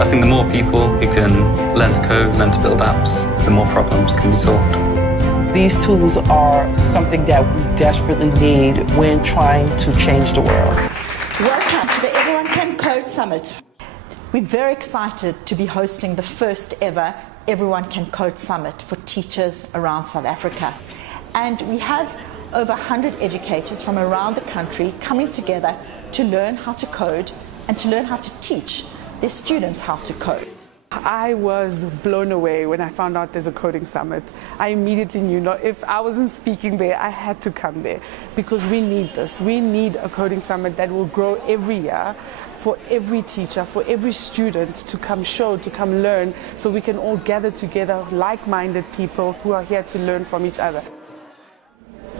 I think the more people who can learn to code, learn to build apps, the more problems can be solved. These tools are something that we desperately need when trying to change the world. Welcome to the Everyone Can Code Summit. We're very excited to be hosting the first ever Everyone Can Code Summit for teachers around South Africa. And we have over 100 educators from around the country coming together to learn how to code and to learn how to teach their students how to code. I was blown away when I found out there's a coding summit. I immediately knew if I wasn't speaking there, I had to come there because we need this. We need a coding summit that will grow every year for every teacher, for every student to come show, to come learn, so we can all gather together like-minded people who are here to learn from each other.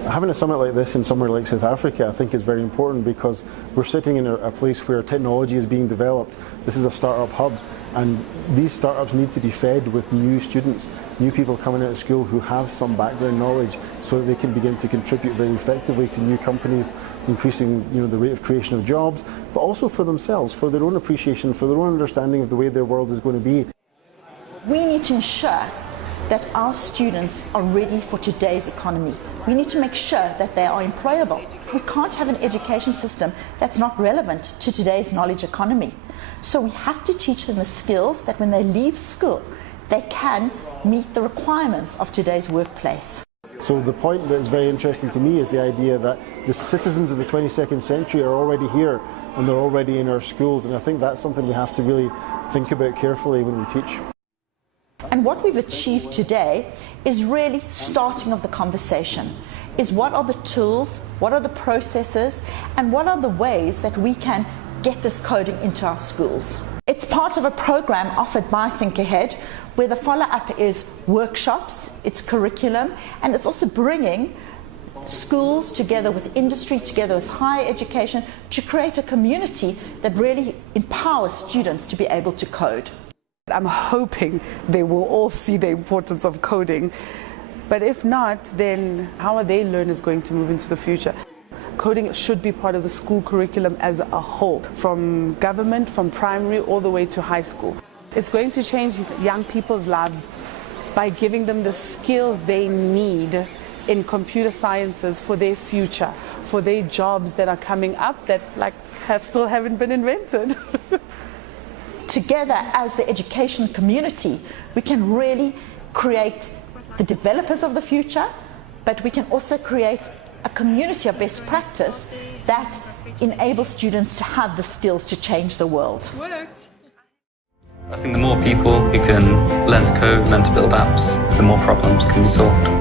Having a summit like this in somewhere like South Africa I think is very important because we're sitting in a place where technology is being developed. This is a startup hub, and these startups need to be fed with new students, new people coming out of school who have some background knowledge so that they can begin to contribute very effectively to new companies, increasing the rate of creation of jobs, but also for themselves, for their own appreciation, for their own understanding of the way their world is going to be. We need to ensure that our students are ready for today's economy. We need to make sure that they are employable. We can't have an education system that's not relevant to today's knowledge economy. So we have to teach them the skills that when they leave school, they can meet the requirements of today's workplace. So the point that is very interesting to me is the idea that the citizens of the 22nd century are already here and they're already in our schools, and I think that's something we have to really think about carefully when we teach. And what we've achieved today is really starting of the conversation, is what are the tools, what are the processes, and what are the ways that we can get this coding into our schools. It's part of a program offered by Think Ahead, where the follow-up is workshops, it's curriculum, and it's also bringing schools together with industry, together with higher education, to create a community that really empowers students to be able to code. I'm hoping they will all see the importance of coding, but if not, then how are their learners going to move into the future? Coding should be part of the school curriculum as a whole, from government, from primary, all the way to high school. It's going to change young people's lives by giving them the skills they need in computer sciences for their future, for their jobs that are coming up that still haven't been invented. Together as the education community, we can really create the developers of the future, but we can also create a community of best practice that enables students to have the skills to change the world. I think the more people who can learn to code, learn to build apps, the more problems can be solved.